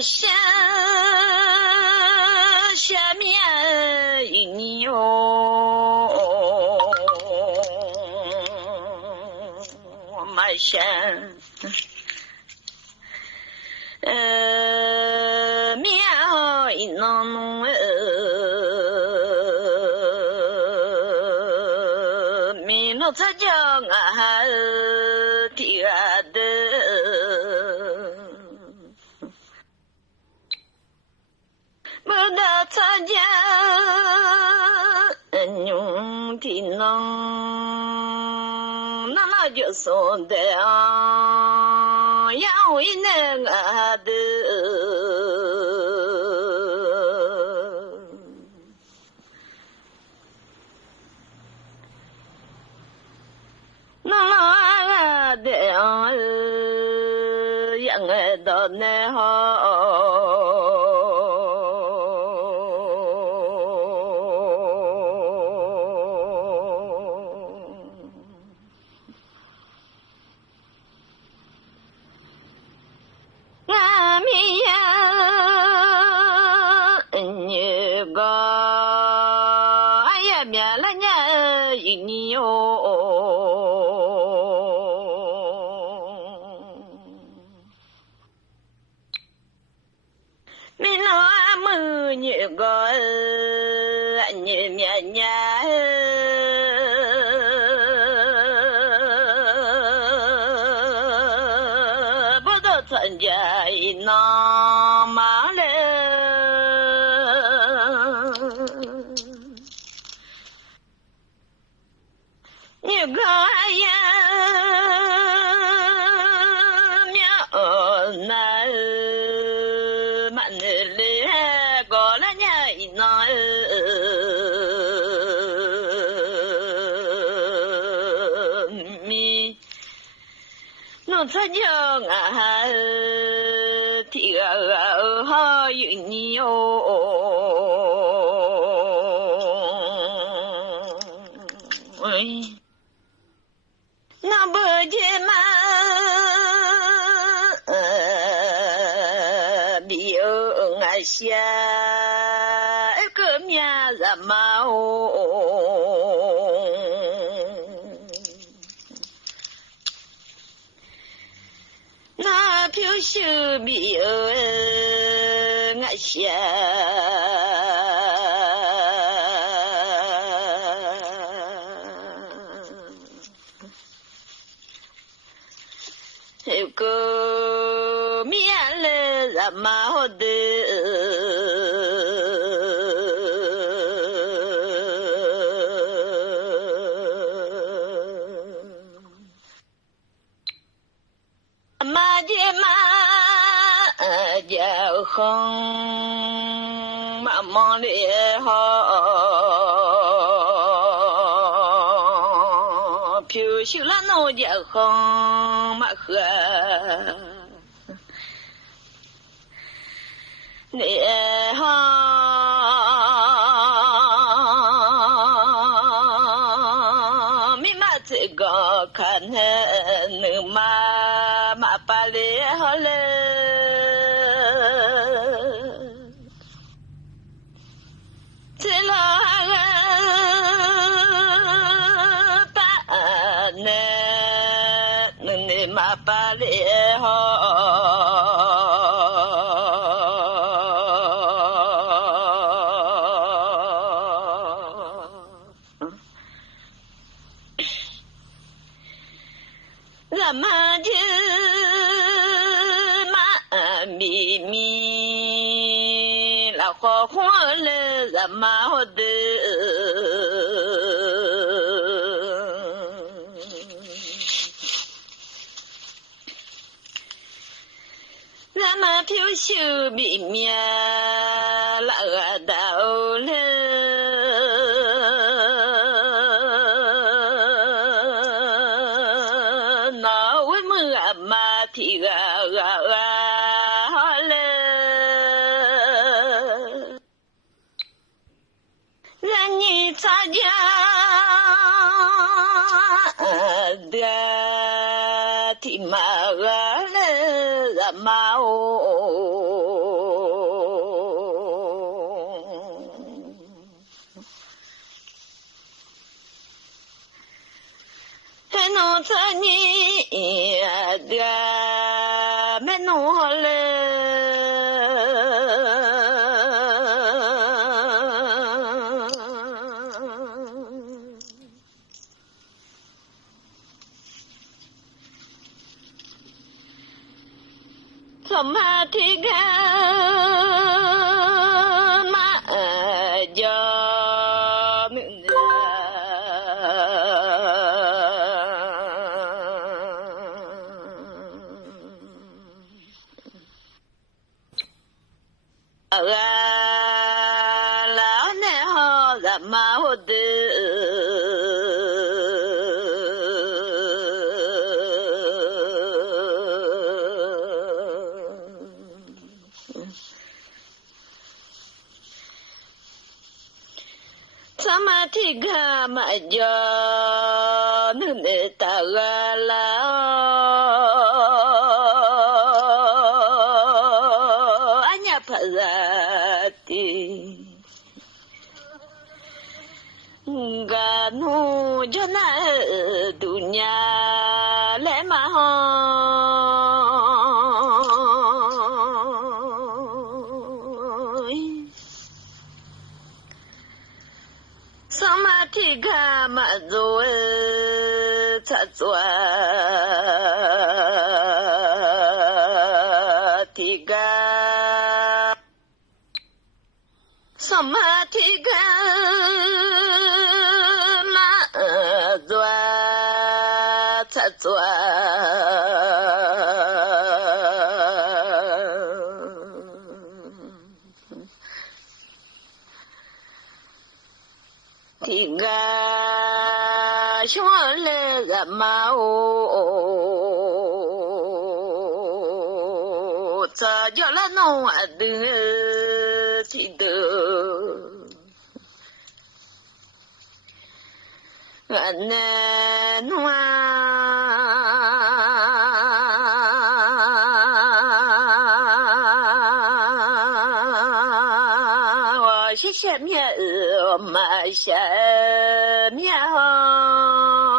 下面一哟，马先苗一弄米诺才叫啊第二的。不得参加用的能，那就说的啊，要为那个的，那的啊，养儿到那好。参加一那马了，你看呀，苗那满的嘞，高了呀一那。参加啊，提个好有你哟，那不见嘛，比有俺下个面子嘛哦。那飘秀米俺下，有个面了人蛮好的。哼，慢慢的好，飘秀了弄家哼嘛喝，你好，没嘛这个看能嘛把嘞好嘞。马巴里好，咱们的马咪咪老花花了，咱们好的。咱们飘秀米面那个到了，那我们阿妈提个好了，让你参加的提马个了。马哦。这你的没弄了。怎么这个马叫名字？老年好怎么好的？sama tiga maja nune tagala anya pazati nganu jana dunya lema sama tiga mazul cacua tiga sama tiga mazul cacua tiga shole gamao ta jola no adu tido anenwa wa shi shi miao ma sha miao